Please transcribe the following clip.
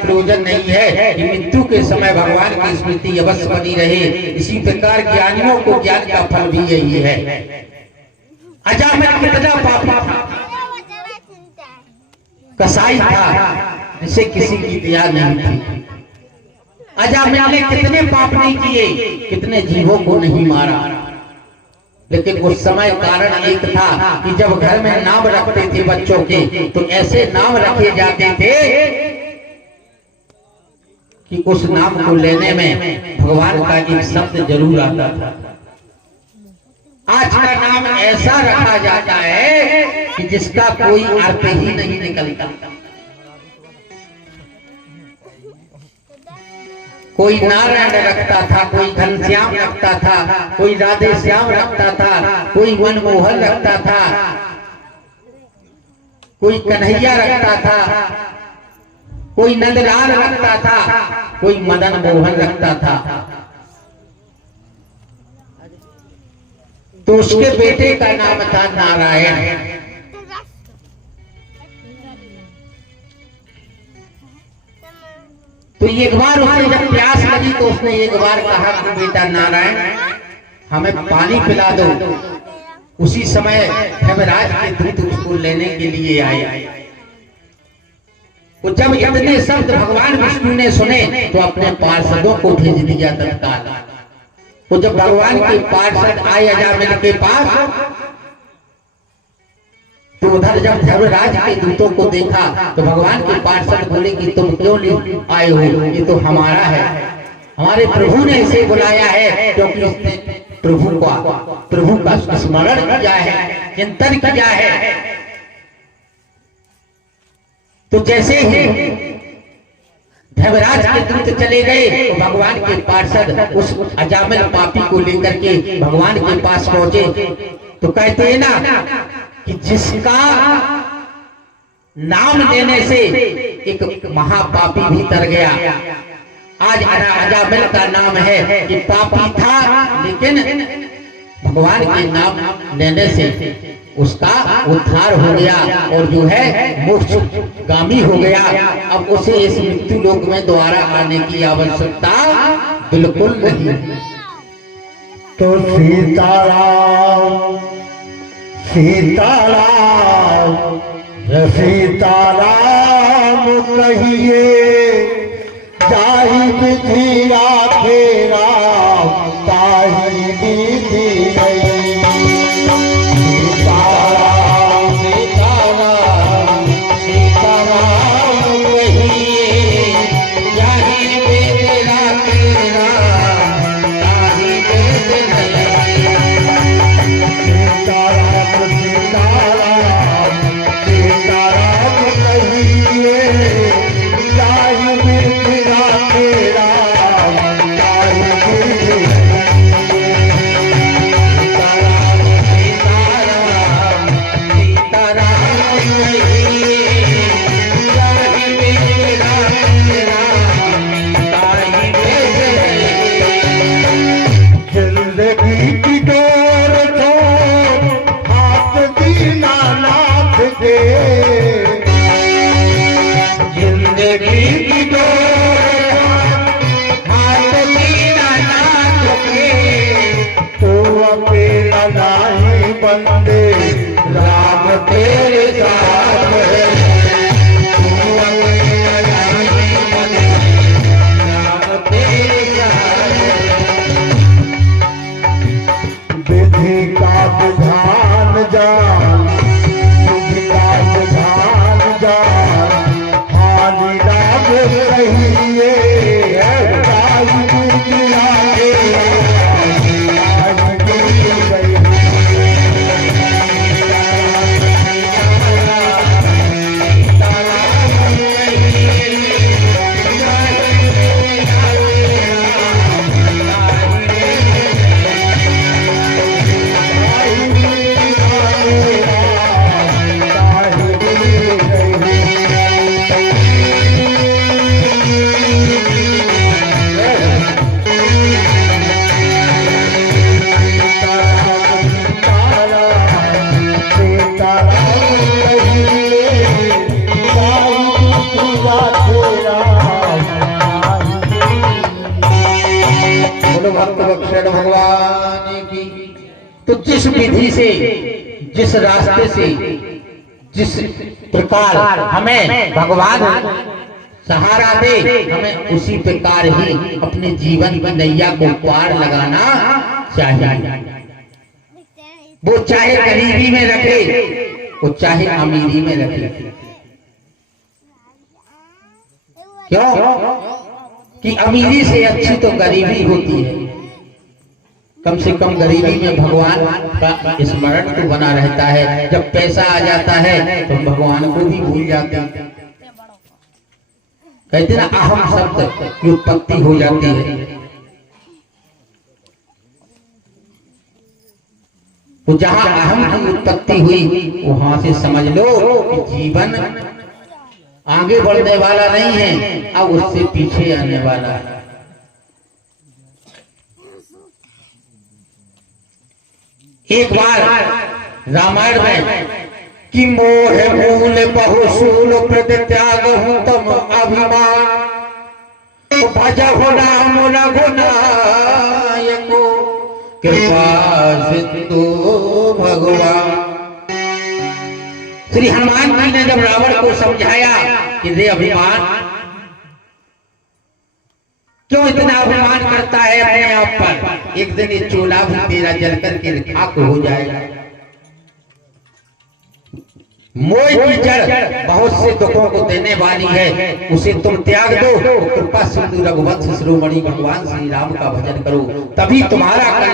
प्रयोजन नहीं है कि मृत्यु के समय भगवान की स्मृति अवश्य बनी रहे। इसी प्रकार ज्ञानियों को ज्ञान का फल भी यही है। अजामिल कितना पापी था, कसाई था, जिसे किसी की दया नहीं थी। अजामिल ने कितने पाप नहीं किए, कितने जीवों को नहीं मारा, लेकिन उस समय कारण एक था कि जब घर में नाम रखते थे बच्चों के, तो ऐसे नाम रखे जाते थे कि उस नाम को लेने में भगवान का एक शब्द जरूर आता था। आज का नाम ऐसा रखा जाता है कि जिसका कोई अर्थ ही नहीं निकलता। कोई नारायण रखता था, कोई घनश्याम रखता था, कोई राधे श्याम रखता था, कोई मनमोहन रखता था, कोई कन्हैया रखता था, कोई नंदलाल रखता था, कोई मदन मोहन रखता था। तो उसके बेटे का नाम था नारायण। तो एक बार उसे जब प्यास लगी तो उसने एक बार कहा कि बेटा नारायण, हमें पानी पिला दो। उसी समय धर्मराज के दूत उसको लेने के लिए आए। तो जब इतने शब्द भगवान विष्णु ने सुने तो अपने पार्षदों को भेज दिया तत्काल। तो जब भगवान के पार्षद आए अजामिल के पास, तो उधर जब धर्मराज के दूतों को देखा तो भगवान के पार्षद बोले कि तुम क्यों नहीं आए हो, ये तो हमारा है, हमारे प्रभु ने इसे बुलाया है, क्योंकि उसने प्रभु का स्मरण किया है, चिंतन किया है। तो जैसे ही धर्मराज के दूत चले गए तो भगवान के पार्षद उस अजामिल पापी को लेकर के भगवान के पास पहुंचे। तो कहते हैं ना कि जिसका नाम लेने से एक महापापी भी तर गया। आज अजामिल का नाम है कि पापी था, लेकिन भगवान के नाम लेने से उसका उद्धार हो गया और जो है मोक्षगामी हो गया। अब उसे इस मृत्यु लोक में दोबारा आने की आवश्यकता बिल्कुल नहीं। तो सीताराम सीताराम सीताराम कहिए, जाहि विधि राखे राम, ताहि विधि नहीं। सीताराम सीताराम सीताराम कहिए, जाहि विधि राखे राम, ताहि विधि नहीं। सीताराम सीताराम सीताराम कहिए, जाहि विधि राखे राम, ताहि विधि नहीं। सीताराम सीताराम सीताराम कहिए, जाहि विधि राखे राम, ताहि विधि नहीं। जिंदगी की डोर तो हाथ दीनानाथ दे, जिंदगी की डोर हाथ दीनानाथ के, तो अकेला नहीं बंदे, राम तेरे साथ है। तू अकेला नहीं बंदे, राम तेरे साथ है। विधि का विधान जान, विधि का विधान जान, हानि लाभ कहिए, ताहि विधि राखे राम, ताहि विधि कहिए। तो जिस विधि से, जिस रास्ते से, जिस प्रकार हमें भगवान सहारा दे, हमें उसी प्रकार ही अपने जीवन की नैया को पार लगाना चाहिए। वो चाहे गरीबी में रखे, वो चाहे अमीरी में रखे। क्यों? कि अमीरी से अच्छी तो गरीबी होती है। कम से कम गरीबी में भगवान का स्मरण तो बना रहता है। जब पैसा आ जाता है तो भगवान को भी भूल जाते हैं। कहते ना अहम शब्द की उत्पत्ति हो जाती है। तो जहां अहम की उत्पत्ति हुई वहां से समझ लो कि जीवन आगे बढ़ने वाला नहीं है, अब उससे पीछे आने वाला है। एक बार रामायण में कि मोह मूल बहुसूल प्रद त्याग हूं तम अभिमान भजहु नाम रघुनायको कृपा सिंधु भगवान। श्री हनुमान जी ने जब रावण को समझाया कि रे अभिमान, क्यों इतना अभिमान करता है अपने आप पर, एक दिन ये चोला भी तेरा जल करके खाक हो जाएगा। मोह की जड़ बहुत से दुखों को देने वाली है, उसे तुम त्याग दो। कृपा सिंधु रघुवंश शिरोमणि भगवान श्री राम का भजन करो, तभी तुम्हारा